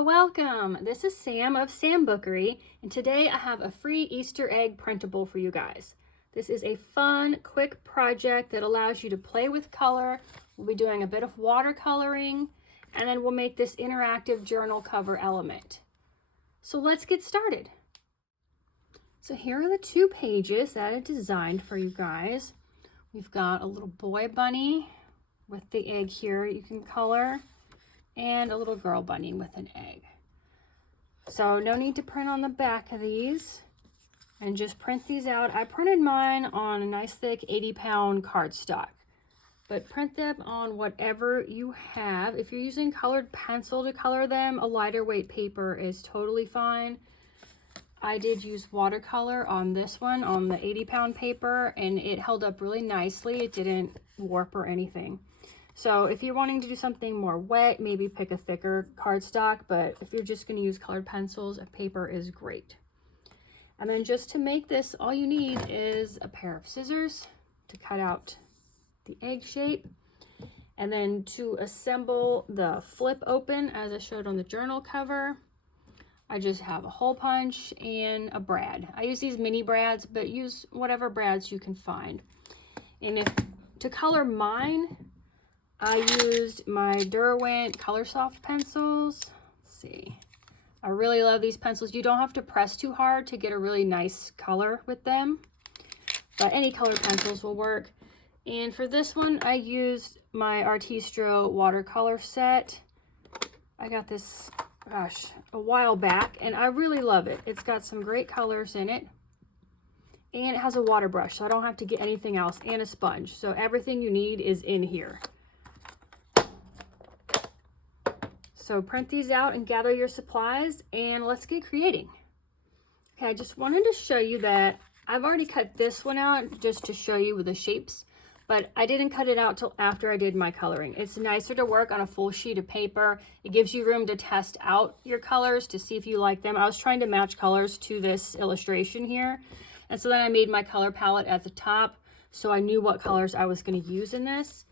Hello, welcome. This is Sam of Sam Bookery, and today I have a free Easter egg printable for you guys. This is a fun, quick project that allows you to play with color. We'll be doing a bit of watercoloring, and then we'll make this interactive journal cover element. So let's get started. So here are the 2 pages that I designed for you guys. We've got a little boy bunny with the egg here you can color, and a little girl bunny with an egg. So no need to print on the back of these, and just print these out. I printed mine on a nice thick 80-pound cardstock, but print them on whatever you have. If you're using colored pencil to color them, a lighter weight paper is totally fine. I did use watercolor on this one, on the 80-pound paper, and it held up really nicely. It didn't warp or anything. So if you're wanting to do something more wet, maybe pick a thicker cardstock, but if you're just going to use colored pencils, a paper is great. And then just to make this, all you need is a pair of scissors to cut out the egg shape. And then to assemble the flip open, as I showed on the journal cover, I just have a hole punch and a brad. I use these mini brads, but use whatever brads you can find. And to color mine, I used my Derwent Color Soft pencils. Let's see. I really love these pencils. You don't have to press too hard to get a really nice color with them, but any colored pencils will work. And for this one, I used my Artistro watercolor set. I got this, gosh, a while back, and I really love it. It's got some great colors in it, and it has a water brush, so I don't have to get anything else, and a sponge. So everything you need is in here. So print these out and gather your supplies, and let's get creating. Okay, I just wanted to show you that I've already cut this one out just to show you the shapes, but I didn't cut it out till after I did my coloring. It's nicer to work on a full sheet of paper. It gives you room to test out your colors to see if you like them. I was trying to match colors to this illustration here, and so then I made my color palette at the top so I knew what colors I was going to use in this.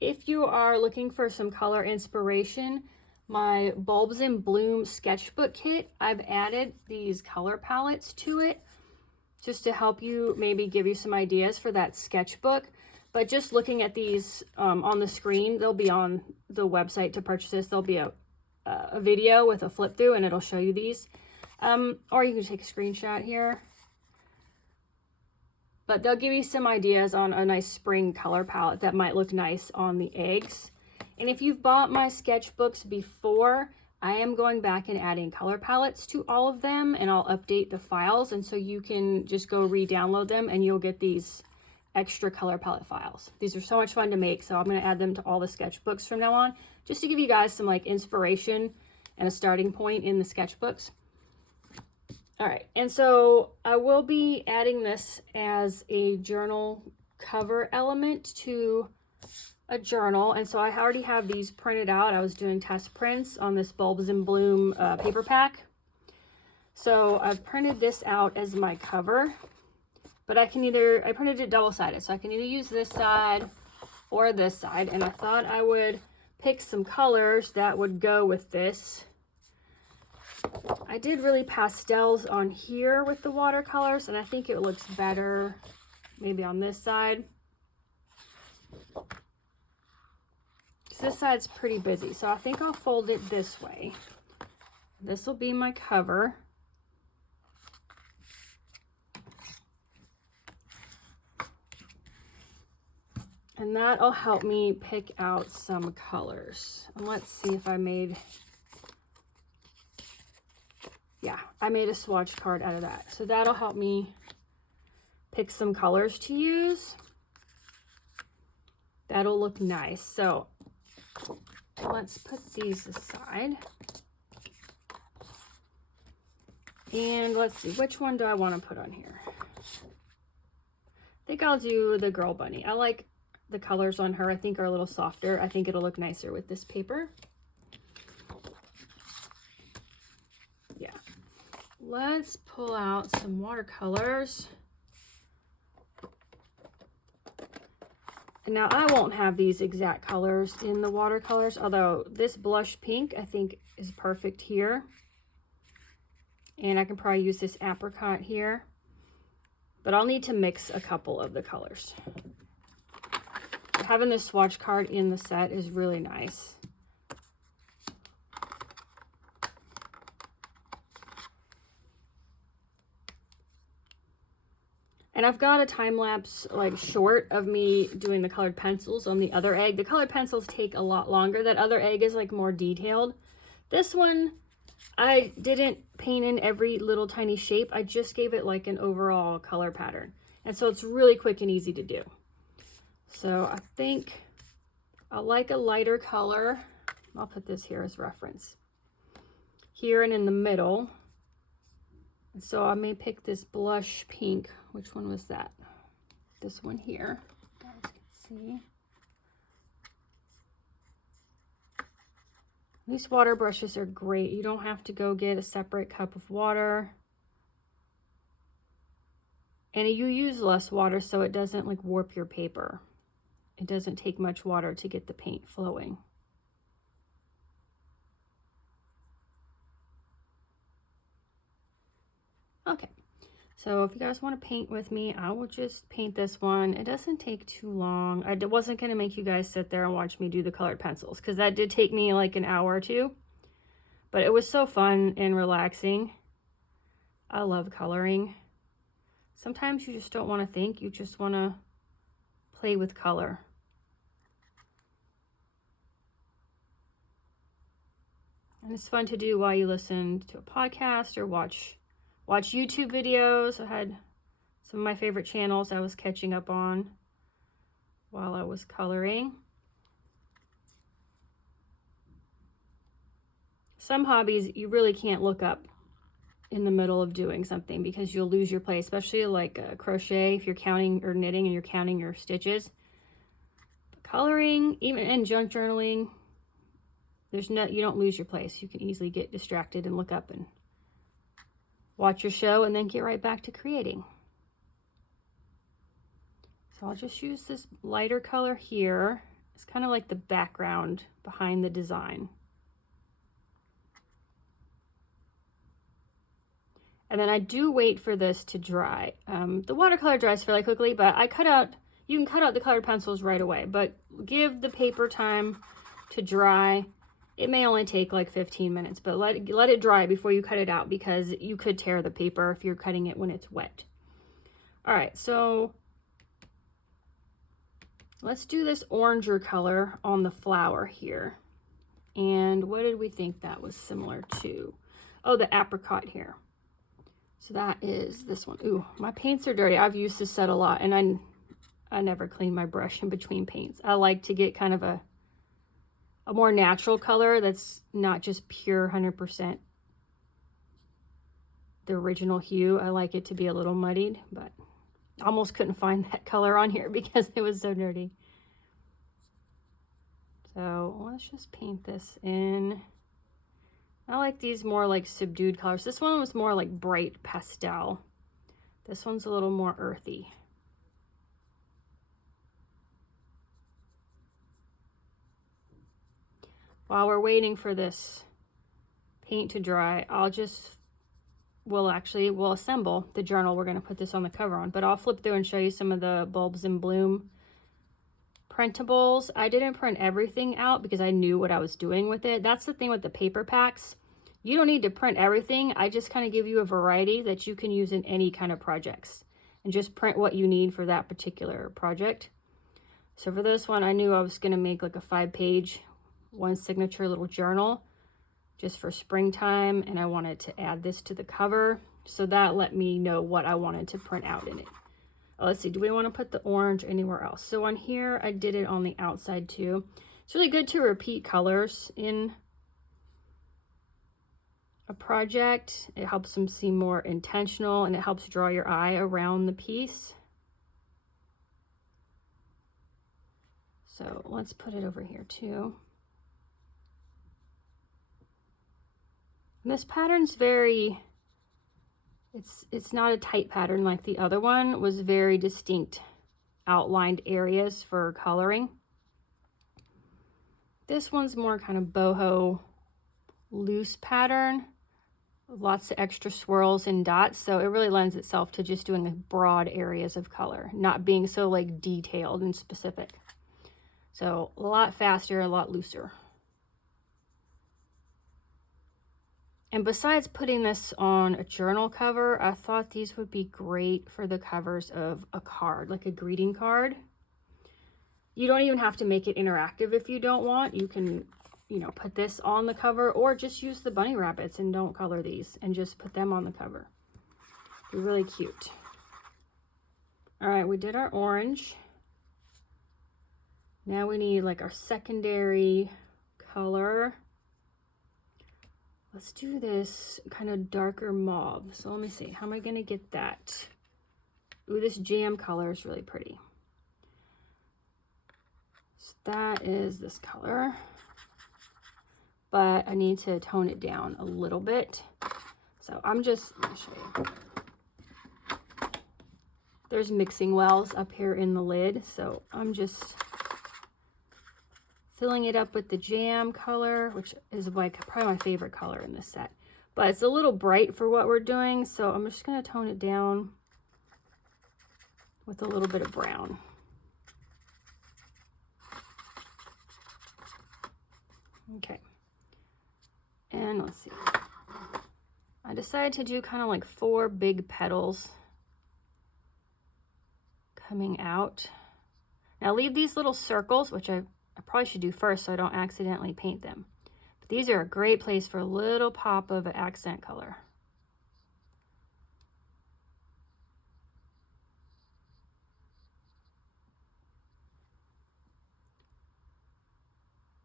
If you are looking for some color inspiration, my Bulbs in Bloom sketchbook kit, I've added these color palettes to it just to help you, maybe give you some ideas for that sketchbook. But just looking at these on the screen, they'll be on the website to purchase this. There'll be a video with a flip through, and it'll show you these. Or you can take a screenshot here. But they'll give you some ideas on a nice spring color palette that might look nice on the eggs. And if you've bought my sketchbooks before, I am going back and adding color palettes to all of them, and I'll update the files, and so you can just go re-download them and you'll get these extra color palette files. These are so much fun to make, so I'm going to add them to all the sketchbooks from now on, just to give you guys some like inspiration and a starting point in the sketchbooks. All right, and so I will be adding this as a journal cover element to a journal, and so I already have these printed out. I was doing test prints on this Bulbs in Bloom paper pack. So I've printed this out as my cover, but I printed it double-sided, so I can either use this side or this side, and I thought I would pick some colors that would go with this. I did really pastels on here with the watercolors, and I think it looks better maybe on this side. This side's pretty busy, so I think I'll fold it this way. This will be my cover. And that'll help me pick out some colors. And let's see if I made a swatch card out of that. So that'll help me pick some colors to use. That'll look nice. So let's put these aside. And let's see, which one do I want to put on here? I think I'll do the girl bunny. I like the colors on her. I think are a little softer. I think it'll look nicer with this paper. Yeah. Let's pull out some watercolors. Now I won't have these exact colors in the watercolors, although this blush pink I think is perfect here. And I can probably use this apricot here, but I'll need to mix a couple of the colors. Having this swatch card in the set is really nice. And I've got a time lapse like short of me doing the colored pencils on the other egg. The colored pencils take a lot longer. That other egg is like more detailed. This one, I didn't paint in every little tiny shape. I just gave it like an overall color pattern. And so it's really quick and easy to do. So I think I like a lighter color. I'll put this here as reference. Here and in the middle. And so I may pick this blush pink. Which one was that? This one here. You guys can see. These water brushes are great. You don't have to go get a separate cup of water. And you use less water so it doesn't like warp your paper. It doesn't take much water to get the paint flowing. Okay, so if you guys want to paint with me, I will just paint this one. It doesn't take too long. I wasn't going to make you guys sit there and watch me do the colored pencils because that did take me like an hour or two. But it was so fun and relaxing. I love coloring. Sometimes you just don't want to think. You just want to play with color. And it's fun to do while you listen to a podcast or watch YouTube videos. I had some of my favorite channels I was catching up on while I was coloring. Some hobbies you really can't look up in the middle of doing something because you'll lose your place, especially like crochet if you're counting or knitting and you're counting your stitches. But coloring, even and junk journaling, you don't lose your place. You can easily get distracted and look up and watch your show and then get right back to creating. So I'll just use this lighter color here. It's kind of like the background behind the design. And then I do wait for this to dry. The watercolor dries fairly quickly, but you can cut out the colored pencils right away, but give the paper time to dry. It may only take like 15 minutes, but let it dry before you cut it out because you could tear the paper if you're cutting it when it's wet. All right, so let's do this oranger color on the flower here. And what did we think that was similar to? Oh, the apricot here. So that is this one. Ooh, my paints are dirty. I've used this set a lot, and I never clean my brush in between paints. I like to get kind of a more natural color that's not just pure 100% the original hue. I like it to be a little muddied, but I almost couldn't find that color on here because it was so dirty. So let's just paint this in. I like these more like subdued colors. This one was more like bright pastel. This one's a little more earthy. While we're waiting for this paint to dry, we'll assemble the journal we're going to put this on the cover on, but I'll flip through and show you some of the Bulbs in Bloom printables. I didn't print everything out because I knew what I was doing with it. That's the thing with the paper packs. You don't need to print everything. I just kind of give you a variety that you can use in any kind of projects and just print what you need for that particular project. So for this one, I knew I was going to make like a 5-page, one signature little journal just for springtime, and I wanted to add this to the cover, so that let me know what I wanted to print out in it. Let's see, do we want to put the orange anywhere else? So on here, I did it on the outside too. It's really good to repeat colors in a project. It helps them seem more intentional, and it helps draw your eye around the piece. So let's put it over here too. And this pattern's it's not a tight pattern like the other one. It was very distinct outlined areas for coloring. This one's more kind of boho loose pattern, lots of extra swirls and dots, so it really lends itself to just doing like broad areas of color, not being so like detailed and specific. So a lot faster, a lot looser. And besides putting this on a journal cover, I thought these would be great for the covers of a card, like a greeting card. You don't even have to make it interactive if you don't want. You can, you know, put this on the cover or just use the bunny rabbits and don't color these and just put them on the cover. They're really cute. All right, we did our orange. Now we need like our secondary color. Let's do this kind of darker mauve. So let me see, how am I gonna get that? Ooh, this jam color is really pretty. So that is this color, but I need to tone it down a little bit. So let me show you. There's mixing wells up here in the lid, so I'm just filling it up with the jam color, which is like probably my favorite color in this set. But it's a little bright for what we're doing, so I'm just going to tone it down with a little bit of brown. Okay. And let's see. I decided to do kind of like 4 big petals coming out. Now leave these little circles, which I probably should do first so I don't accidentally paint them. But these are a great place for a little pop of an accent color.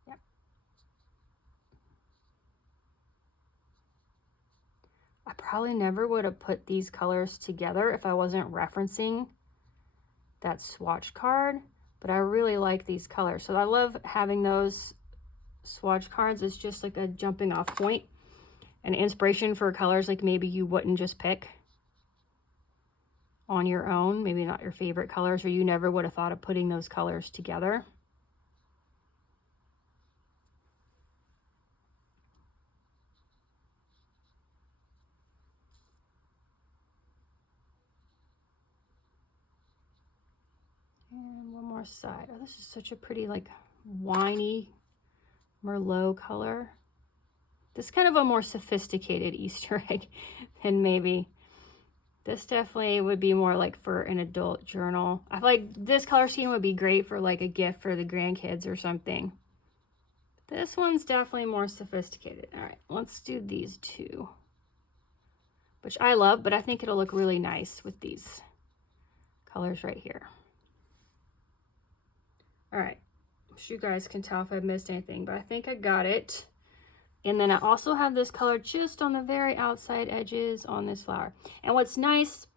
Yep. I probably never would have put these colors together if I wasn't referencing that swatch card. But I really like these colors. So I love having those swatch cards. It's just like a jumping off point and inspiration for colors like maybe you wouldn't just pick on your own. Maybe not your favorite colors, or you never would have thought of putting those colors together. And one more side. Oh, this is such a pretty like winey Merlot color. This is kind of a more sophisticated Easter egg than maybe. This definitely would be more like for an adult journal. I feel like this color scheme would be great for like a gift for the grandkids or something. This one's definitely more sophisticated. All right, let's do these 2, which I love, but I think it'll look really nice with these colors right here. All right, I'm sure you guys can tell if I missed anything, but I think I got it. And then I also have this color just on the very outside edges on this flower. And what's nice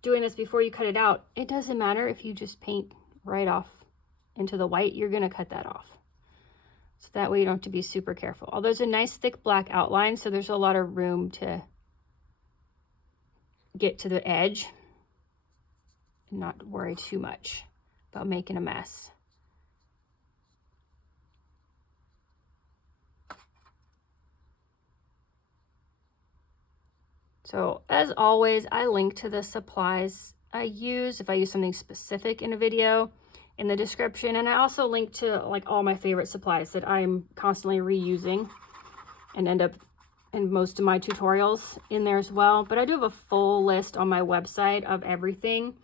doing this before you cut it out, it doesn't matter if you just paint right off into the white, you're gonna cut that off. So that way you don't have to be super careful. Although there's a nice thick black outline, so there's a lot of room to get to the edge and not worry too much about making a mess. So as always, I link to the supplies I use if I use something specific in a video in the description. And I also link to like all my favorite supplies that I'm constantly reusing and end up in most of my tutorials in there as well. But I do have a full list on my website of everything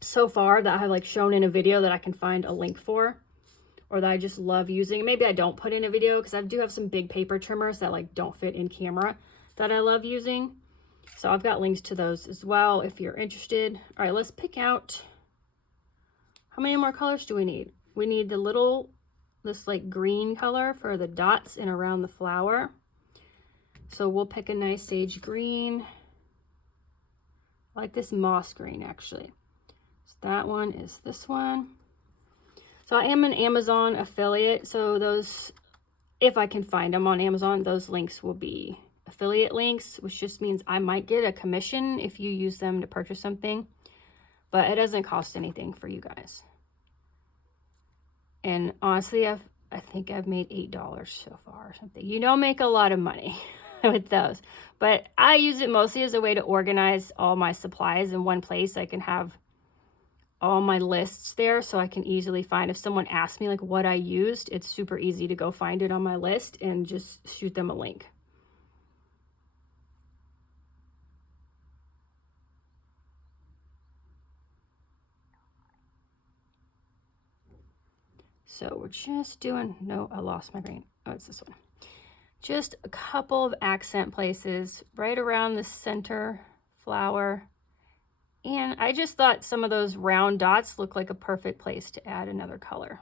so far that I have like shown in a video that I can find a link for, or that I just love using. Maybe I don't put in a video because I do have some big paper trimmers that like don't fit in camera that I love using. So I've got links to those as well if you're interested. All right, let's pick out, how many more colors do we need? We need this like green color for the dots and around the flower. So we'll pick a nice sage green. I like this moss green actually. So that one is this one. So I am an Amazon affiliate, so those, if I can find them on Amazon, those links will be affiliate links, which just means I might get a commission if you use them to purchase something. but it doesn't cost anything for you guys. And honestly, I think I've made $8 so far or something. You don't make a lot of money with those, but I use it mostly as a way to organize all my supplies in one place. I can have all my lists there so I can easily find. If someone asks me like what I used, it's super easy to go find it on my list and just shoot them a link. So we're just doing, no, I lost my green. Oh, it's this one. Just a couple of accent places right around the center flower. And I just thought some of those round dots look like a perfect place to add another color.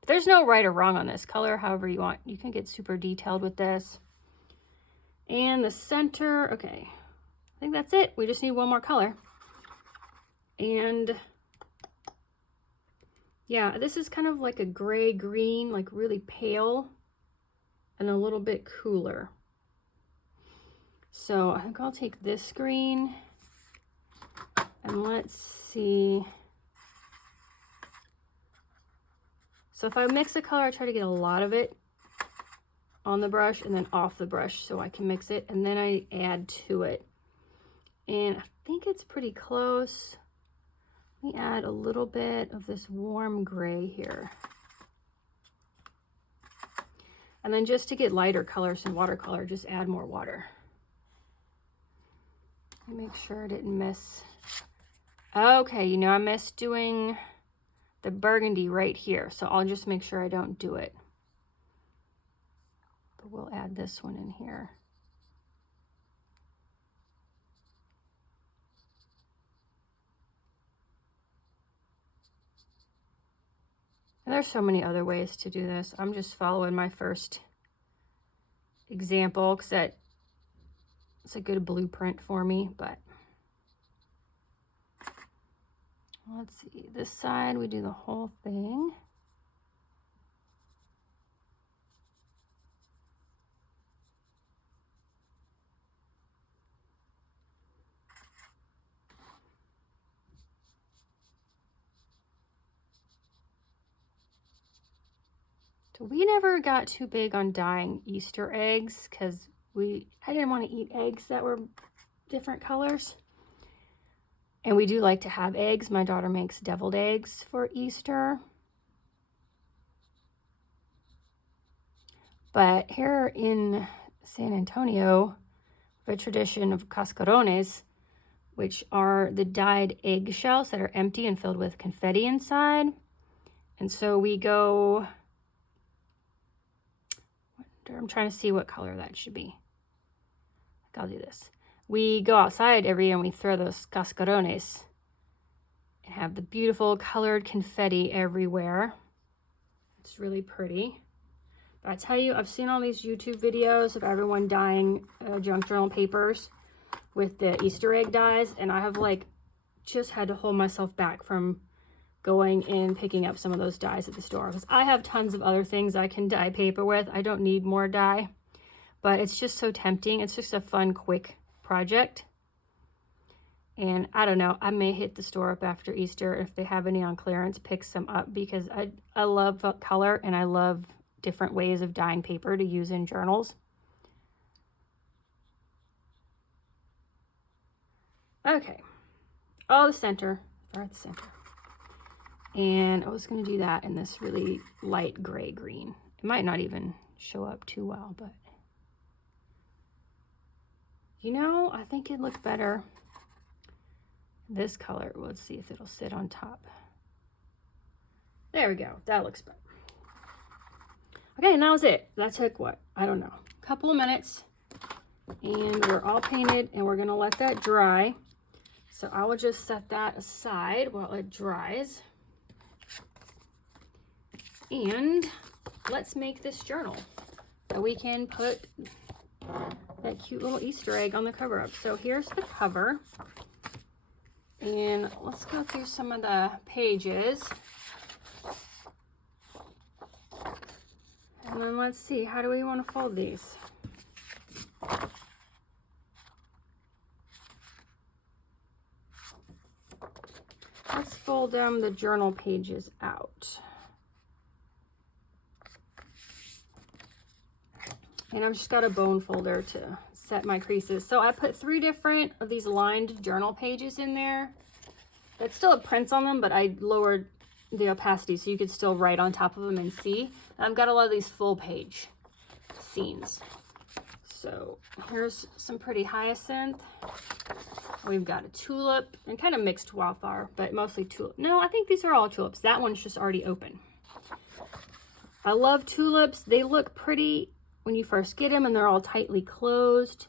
But there's no right or wrong on this. Color however you want. You can get super detailed with this. And the center, okay, I think that's it. We just need one more color. And yeah, this is kind of like a gray green, like really pale and a little bit cooler. So I think I'll take this green. And let's see. So if I mix a color, I try to get a lot of it on the brush and then off the brush so I can mix it. And then I add to it. And I think it's pretty close. Let me add a little bit of this warm gray here. And then just to get lighter colors in watercolor, just add more water. Let me make sure I didn't miss. Okay, you know, I missed doing the burgundy right here, so I'll just make sure I don't do it. But we'll add this one in here. And there's so many other ways to do this. I'm just following my first example because it's a good blueprint for me, but let's see, this side we do the whole thing. So we never got too big on dyeing Easter eggs because I didn't want to eat eggs that were different colors. And we do like to have eggs. My daughter makes deviled eggs for Easter. But here in San Antonio, the tradition of cascarones, which are the dyed egg shells that are empty and filled with confetti inside. And so we go, I'm trying to see what color that should be. I'll do this. We go outside every year and we throw those cascarones and have the beautiful colored confetti everywhere. It's really pretty. But I tell you, I've seen all these YouTube videos of everyone dyeing junk journal papers with the Easter egg dyes, and I have like just had to hold myself back from going and picking up some of those dyes at the store because I have tons of other things I can dye paper with. I don't need more dye, but it's just so tempting. It's just a fun, quick project. And I don't know, I may hit the store up after Easter if they have any on clearance, pick some up because I love color and I love different ways of dyeing paper to use in journals. Okay, the center, start at the center. And I was going to do that in this really light gray green. It might not even show up too well, but you know, I think it looked better this color. Let's see if it'll sit on top. There we go. That looks better. Okay, and that was it. That took what? I don't know. A couple of minutes. And we're all painted and we're going to let that dry. So I will just set that aside while it dries. And let's make this journal so we can put that cute little Easter egg on the cover up. So here's the cover. And let's go through some of the pages. And then let's see, how do we want to fold these? fold the journal pages out. And I've just got a bone folder to set my creases. So I put 3 different of these lined journal pages in there. It still have prints on them, but I lowered the opacity so you could still write on top of them and see. I've got a lot of these full page scenes. So here's some pretty hyacinth. We've got a tulip and kind of mixed wildflower, but mostly tulip. No, I think these are all tulips. That one's just already open. I love tulips. They look pretty when you first get them and they're all tightly closed,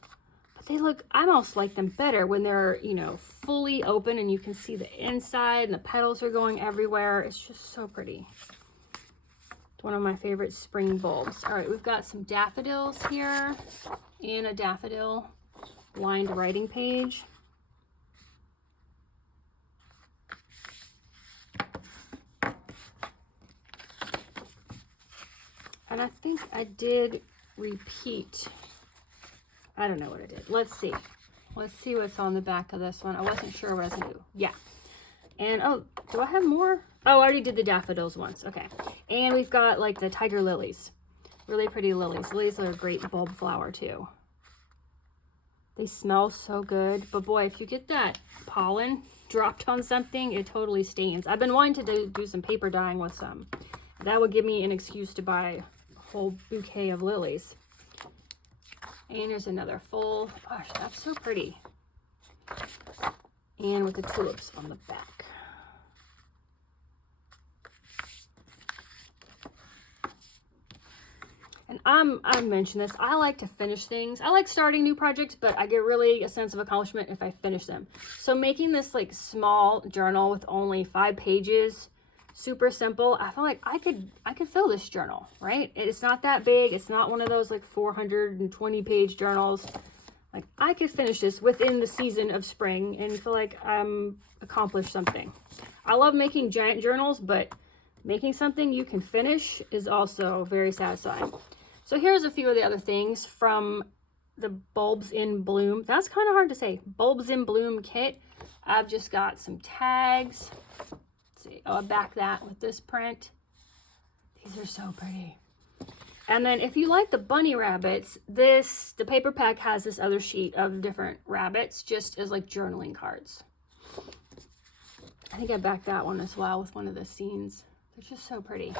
but they look, I almost like them better when they're, you know, fully open and you can see the inside and the petals are going everywhere. It's just so pretty. It's one of my favorite spring bulbs. All right, we've got some daffodils here and a daffodil lined writing page. And I think I did repeat. I don't know what I did. Let's see. Let's see what's on the back of this one. I wasn't sure what I was going to do. Yeah. And, oh, do I have more? Oh, I already did the daffodils once. Okay. And we've got, like, the tiger lilies. Really pretty lilies. Lilies are a great bulb flower, too. They smell so good. But, boy, if you get that pollen dropped on something, it totally stains. I've been wanting to do some paper dyeing with some. That would give me an excuse to buy whole bouquet of lilies. And there's another full, gosh, that's so pretty. And with the tulips on the back. And I mentioned this, I like to finish things. I like starting new projects, but I get really a sense of accomplishment if I finish them. So making this like small journal with only 5 pages, super simple. I feel like I could fill this journal, right? It's not that big. It's not one of those like 420 page journals. Like I could finish this within the season of spring and feel like I'm accomplished something. I love making giant journals, but making something you can finish is also very satisfying. So here's a few of the other things from the Bulbs in Bloom. That's kind of hard to say. Bulbs in Bloom kit. I've just got some tags. See. Oh, I back that with this print. These are so pretty. And then if you like the bunny rabbits, the paper pack has this other sheet of different rabbits just as like journaling cards. I think I backed that one as well with one of the scenes. They're just so pretty.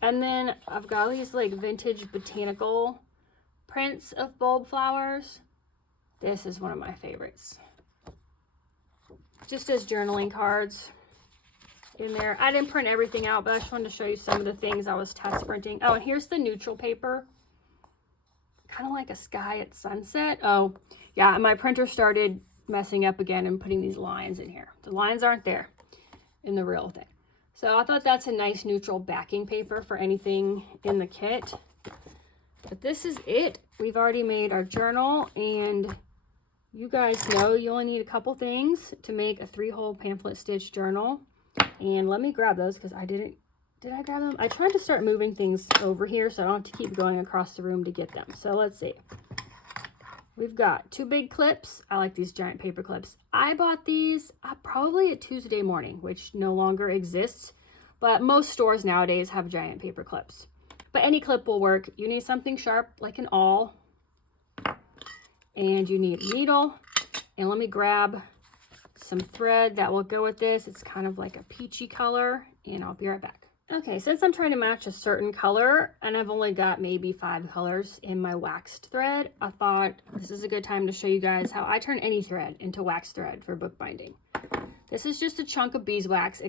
And then I've got these like vintage botanical prints of bulb flowers. This is one of my favorites. Just as journaling cards. In there. I didn't print everything out, but I just wanted to show you some of the things I was test printing. Oh, and here's the neutral paper. Kind of like a sky at sunset. Oh, yeah, my printer started messing up again and putting these lines in here. The lines aren't there in the real thing. So I thought that's a nice neutral backing paper for anything in the kit. But this is it. We've already made our journal, and you guys know you only need a couple things to make a 3-hole pamphlet stitch journal. And let me grab those because did I grab them? I tried to start moving things over here so I don't have to keep going across the room to get them. So let's see. We've got 2 big clips. I like these giant paper clips. I bought these probably a Tuesday morning, which no longer exists, but most stores nowadays have giant paper clips. But any clip will work. You need something sharp like an awl, and you need a needle. And let me grab some thread that will go with this. It's kind of like a peachy color, and I'll be right back. Okay, since I'm trying to match a certain color and I've only got maybe 5 colors in my waxed thread, I thought this is a good time to show you guys how I turn any thread into wax thread for bookbinding. This is just a chunk of beeswax.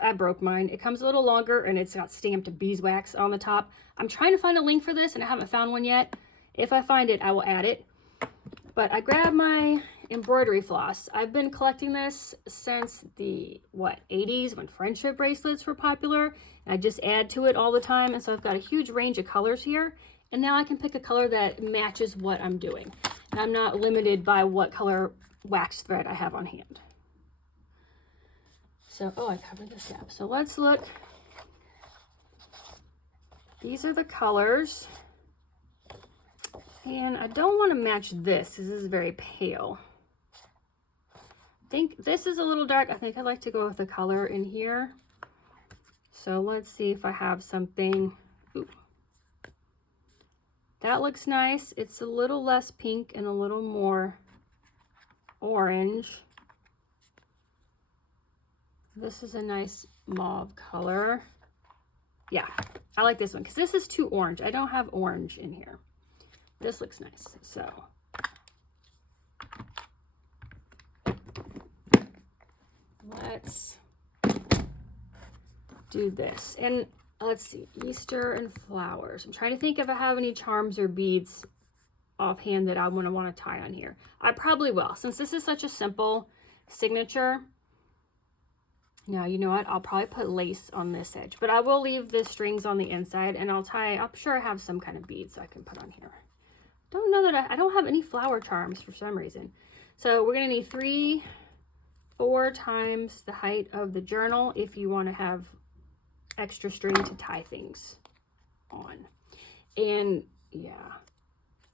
I broke mine. It comes a little longer and it's got stamped beeswax on the top. I'm trying to find a link for this and I haven't found one yet. If I find it, I will add it. But I grabbed my embroidery floss. I've been collecting this since the, 80s when friendship bracelets were popular. And I just add to it all the time. And so I've got a huge range of colors here. And now I can pick a color that matches what I'm doing. And I'm not limited by what color wax thread I have on hand. So, oh, I covered this up. So let's look. These are the colors. And I don't want to match this because this is very pale. think this is a little dark. I think I'd like to go with a color in here. So let's see if I have something. Ooh. That looks nice. It's a little less pink and a little more orange. This is a nice mauve color. Yeah, I like this one because this is too orange. I don't have orange in here. This looks nice. So let's do this. And let's see, Easter and flowers. I'm trying to think if I have any charms or beads offhand that I want to tie on here. I probably will, since this is such a simple signature. Now, you know what? I'll probably put lace on this edge, but I will leave the strings on the inside, and I'll tie, I'm sure I have some kind of beads I can put on here. Don't know that I don't have any flower charms for some reason. So we're going to need 4 times the height of the journal if you want to have extra string to tie things on. And yeah,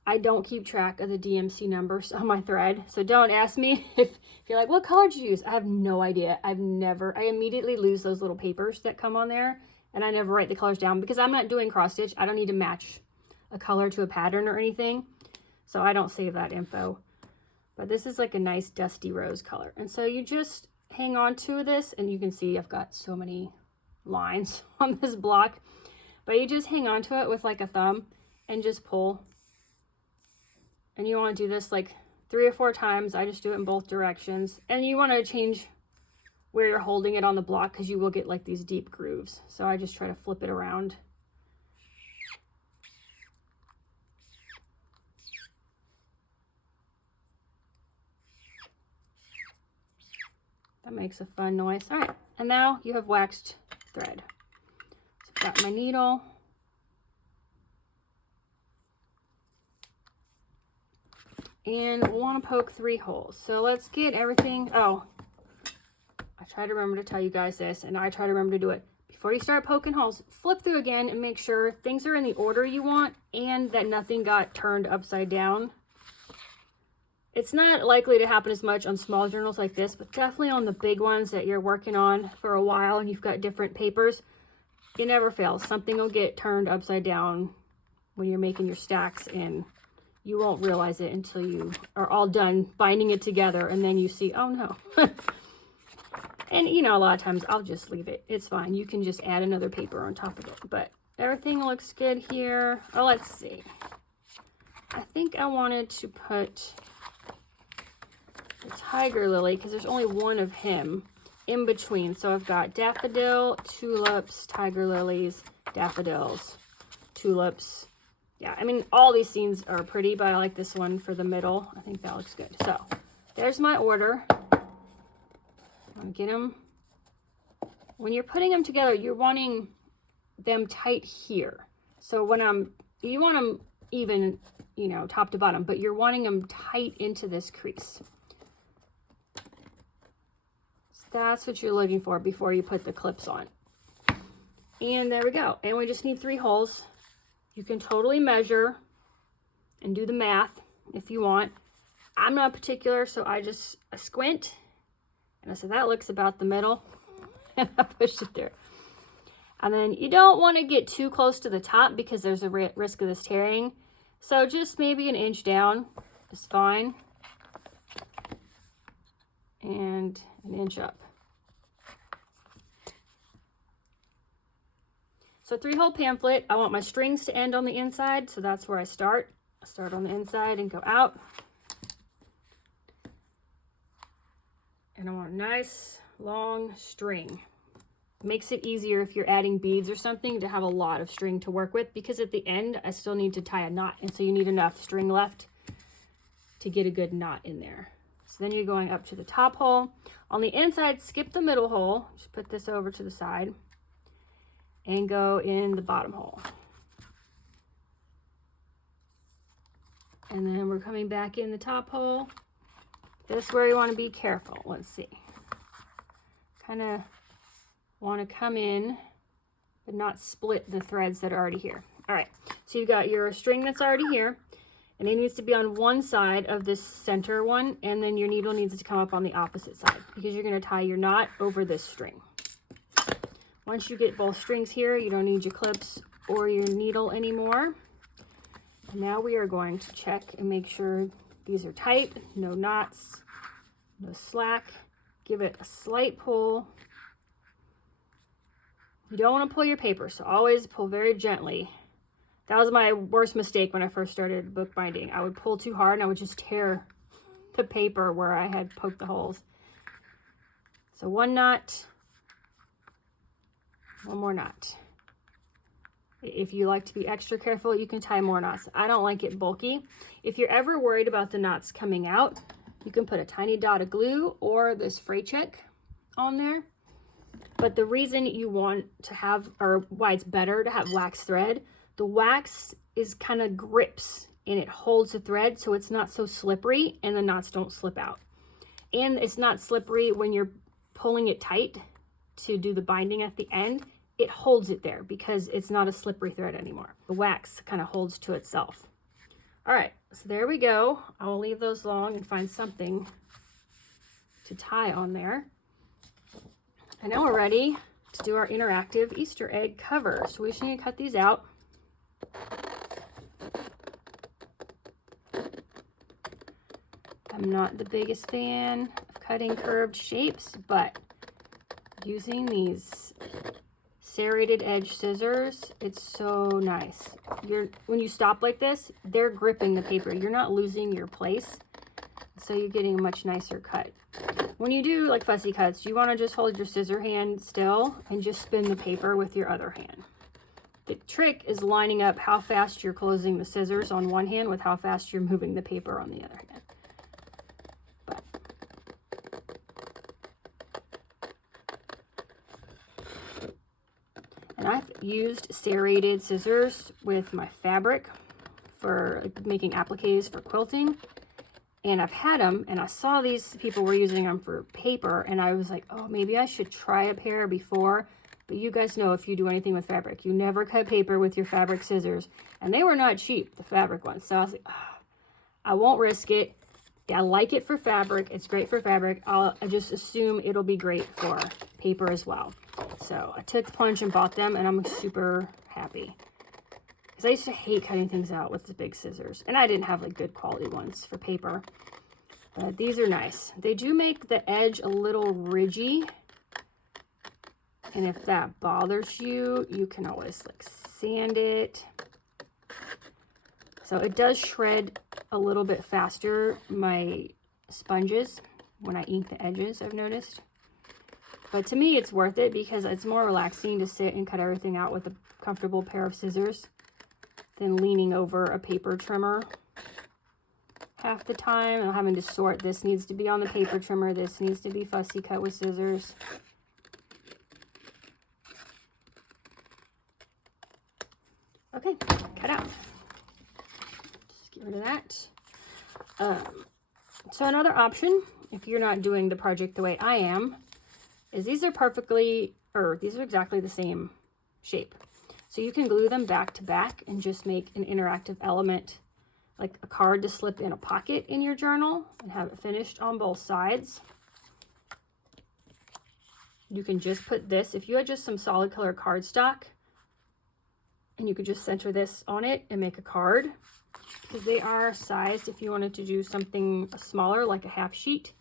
I don't keep track of the DMC numbers on my thread, so don't ask me if you're like, what color did you use? I have no idea. I immediately lose those little papers that come on there, and I never write the colors down because I'm not doing cross stitch. I don't need to match a color to a pattern or anything, so I don't save that info. But this is like a nice dusty rose color, and so you just hang on to this, and you can see I've got so many lines on this block, but you just hang on to it with like a thumb and just pull. And you want to do this like 3 or 4 times. I just do it in both directions. And you want to change where you're holding it on the block because you will get like these deep grooves. So I just try to flip it around. That makes a fun noise. All right, and now you have waxed thread. So I've got my needle. And we'll want to poke 3 holes. So let's get everything. Oh, I try to remember to tell you guys this, and I try to remember to do it. Before you start poking holes, flip through again and make sure things are in the order you want and that nothing got turned upside down. It's not likely to happen as much on small journals like this, but definitely on the big ones that you're working on for a while and you've got different papers, it never fails. Something will get turned upside down when you're making your stacks, and you won't realize it until you are all done binding it together, and then you see, oh no. And you know, a lot of times I'll just leave it. It's fine. You can just add another paper on top of it. But everything looks good here. Oh, let's see. I think I wanted to put the tiger lily because there's only one of him in between. So I've got daffodil, tulips, tiger lilies, daffodils, tulips. Yeah, I mean, all these scenes are pretty, but I like this one for the middle. I think that looks good. So there's my order. I'm gonna get them. When you're putting them together, you're wanting them tight here. So when you want them even, you know, top to bottom, but you're wanting them tight into this crease. So that's what you're looking for before you put the clips on. And there we go. And we just need 3 holes. You can totally measure and do the math if you want. I'm not particular, so I just squint. And I said, that looks about the middle. And I pushed it there. And then you don't want to get too close to the top because there's a risk of this tearing. So just maybe an inch down is fine. And an inch up. So 3-hole pamphlet. I want my strings to end on the inside, so that's where I start. I start on the inside and go out. And I want a nice long string. Makes it easier if you're adding beads or something to have a lot of string to work with, because at the end I still need to tie a knot, and so you need enough string left to get a good knot in there. So then you're going up to the top hole. On the inside, skip the middle hole. Just put this over to the side and go in the bottom hole. And then we're coming back in the top hole. This is where you want to be careful. Let's see. Kind of want to come in, but not split the threads that are already here. All right, so you've got your string that's already here. And it needs to be on one side of this center one, and then your needle needs to come up on the opposite side because you're going to tie your knot over this string. Once you get both strings here, you don't need your clips or your needle anymore. And now we are going to check and make sure these are tight, no knots, no slack. Give it a slight pull. You don't want to pull your paper, so always pull very gently. That was my worst mistake when I first started bookbinding. I would pull too hard and I would just tear the paper where I had poked the holes. So one knot, one more knot. If you like to be extra careful, you can tie more knots. I don't like it bulky. If you're ever worried about the knots coming out, you can put a tiny dot of glue or this fray check on there. But the reason you want to have, or why it's better to have wax thread, the wax is kind of grips and it holds the thread so it's not so slippery and the knots don't slip out. And it's not slippery when you're pulling it tight to do the binding at the end. It holds it there because it's not a slippery thread anymore. The wax kind of holds to itself. All right, so there we go. I will leave those long and find something to tie on there. And now we're ready to do our interactive Easter egg cover. So we just need to cut these out. I'm not the biggest fan of cutting curved shapes, but using these serrated edge scissors, it's so nice. When you stop like this, they're gripping the paper. You're not losing your place, so you're getting a much nicer cut. When you do like fussy cuts, you want to just hold your scissor hand still and just spin the paper with your other hand. The trick is lining up how fast you're closing the scissors on one hand with how fast you're moving the paper on the other hand. And I've used serrated scissors with my fabric for making appliques for quilting. And I've had them, and I saw these people were using them for paper, and I was like, oh, maybe I should try a pair before. But you guys know, if you do anything with fabric, you never cut paper with your fabric scissors. And they were not cheap, the fabric ones. So I was like, oh, I won't risk it. I like it for fabric. It's great for fabric. I just assume it'll be great for paper as well. So I took the plunge and bought them, and I'm super happy. Because I used to hate cutting things out with the big scissors. And I didn't have like good quality ones for paper. But these are nice. They do make the edge a little ridgy. And if that bothers you, you can always like sand it. So it does shred a little bit faster, my sponges, when I ink the edges, I've noticed. But to me, it's worth it because it's more relaxing to sit and cut everything out with a comfortable pair of scissors than leaning over a paper trimmer half the time and having to sort. This needs to be on the paper trimmer. This needs to be fussy cut with scissors. Okay, cut out. Just get rid of that. So another option, if you're not doing the project the way I am, is these are exactly the same shape. So you can glue them back to back and just make an interactive element, like a card to slip in a pocket in your journal and have it finished on both sides. You can just put this, if you had just some solid color cardstock, and you could just center this on it and make a card, because they are sized, if you wanted to do something smaller, like a half sheet,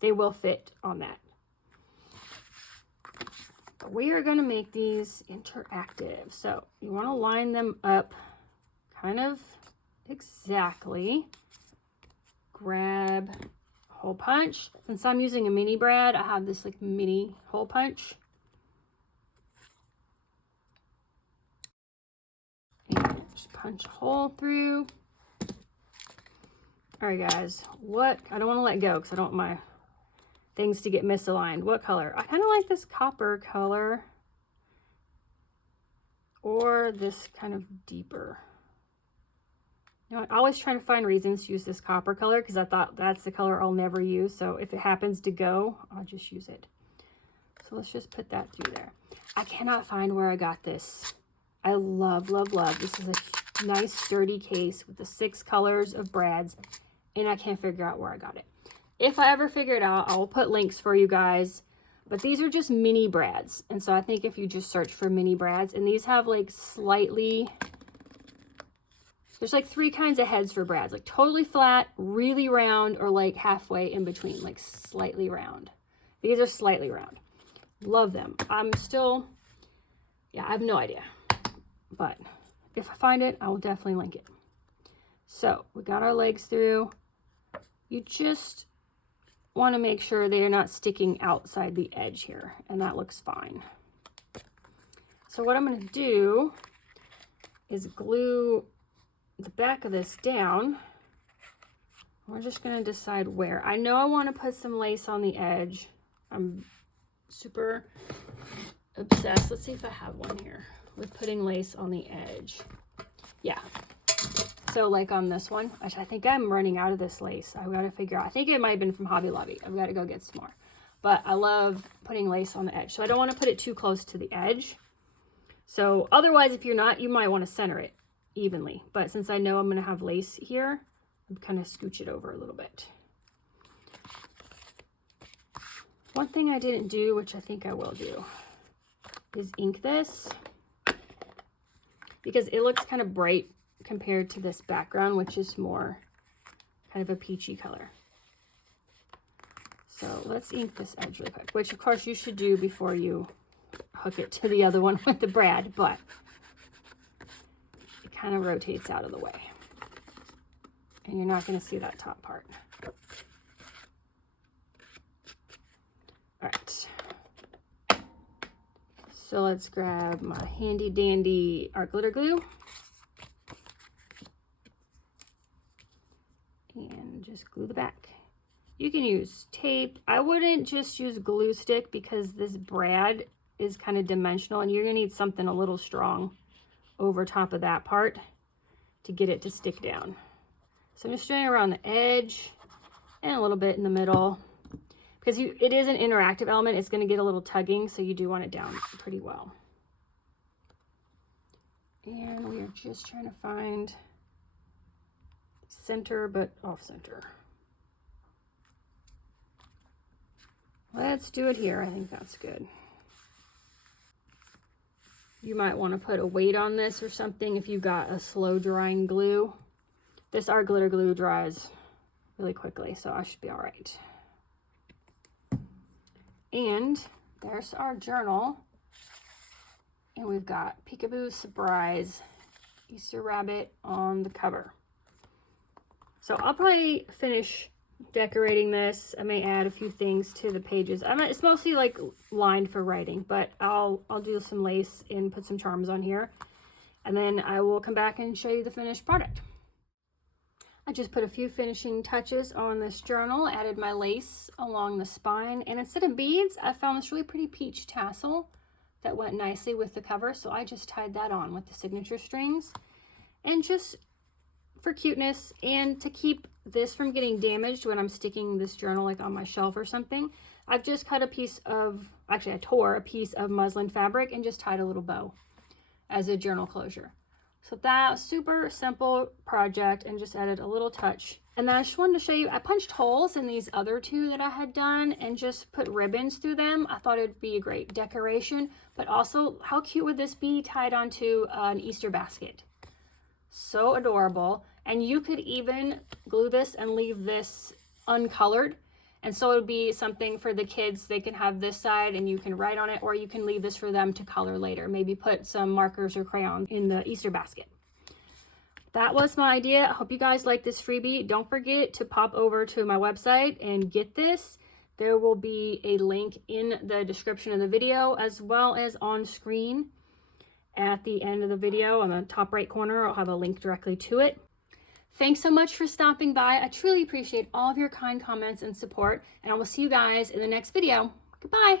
they will fit on that. But we are going to make these interactive. So you want to line them up kind of exactly. Grab a hole punch. Since I'm using a mini brad, I have this like mini hole punch. And just punch a hole through. All right, guys, I don't want to let go because I don't want my things to get misaligned. What color? I kind of like this copper color or this kind of deeper. You know, I always try to find reasons to use this copper color because I thought that's the color I'll never use. So if it happens to go, I'll just use it. So let's just put that through there. I cannot find where I got this. I love, love, love. This is a nice sturdy case with the 6 colors of brads, and I can't figure out where I got it. If I ever figure it out, I will put links for you guys. But these are just mini brads. And so I think if you just search for mini brads, and these have like slightly, there's like 3 kinds of heads for brads, like totally flat, really round, or like halfway in between, like slightly round. These are slightly round. Love them. I'm still, yeah, I have no idea. But if I find it, I will definitely link it. So we got our legs through. You just want to make sure they are not sticking outside the edge here, and that looks fine. So what I'm going to do is glue the back of this down. We're just going to decide where. I know I want to put some lace on the edge. I'm super obsessed. Let's see if I have one here with putting lace on the edge. Yeah. So like on this one, I think I'm running out of this lace. I've got to figure out. I think it might have been from Hobby Lobby. I've got to go get some more. But I love putting lace on the edge. So I don't want to put it too close to the edge. So otherwise, if you're not, you might want to center it evenly. But since I know I'm going to have lace here, I'm kind of scooch it over a little bit. One thing I didn't do, which I think I will do, is ink this. Because it looks kind of bright compared to this background, which is more kind of a peachy color. So let's ink this edge really quick, which of course you should do before you hook it to the other one with the brad, but it kind of rotates out of the way. And you're not going to see that top part. All right. So let's grab my handy dandy art glitter glue. And just glue the back. You can use tape. I wouldn't just use glue stick because this brad is kind of dimensional and you're gonna need something a little strong over top of that part to get it to stick down. So I'm just doing around the edge and a little bit in the middle because it is an interactive element. It's gonna get a little tugging, so you do want it down pretty well. And we are just trying to find center but off center. Let's do it here. I think that's good. You might want to put a weight on this or something if you've got a slow drying glue. This art glitter glue dries really quickly, so I should be all right. And there's our journal. And we've got Peekaboo Surprise Easter Rabbit on the cover. So I'll probably finish decorating this. I may add a few things to the pages. It's mostly like lined for writing, but I'll do some lace and put some charms on here. And then I will come back and show you the finished product. I just put a few finishing touches on this journal, added my lace along the spine, and instead of beads, I found this really pretty peach tassel that went nicely with the cover. So I just tied that on with the signature strings, and just for cuteness and to keep this from getting damaged when I'm sticking this journal like on my shelf or something, I've just cut a piece of, actually I tore a piece of muslin fabric and just tied a little bow as a journal closure. So that super simple project, and just added a little touch. And then I just wanted to show you, I punched holes in these other two that I had done and just put ribbons through them. I thought it'd be a great decoration, but also how cute would this be tied onto an Easter basket? So adorable. And you could even glue this and leave this uncolored, and so it would be something for the kids. They can have this side and you can write on it, or you can leave this for them to color later. Maybe put some markers or crayons in the Easter basket. That was my idea. I hope you guys like this freebie. Don't forget to pop over to my website and get this. There will be a link in the description of the video, as well as on screen at the end of the video. On the top right corner, I'll have a link directly to it. Thanks so much for stopping by. I truly appreciate all of your kind comments and support, and I will see you guys in the next video. Goodbye.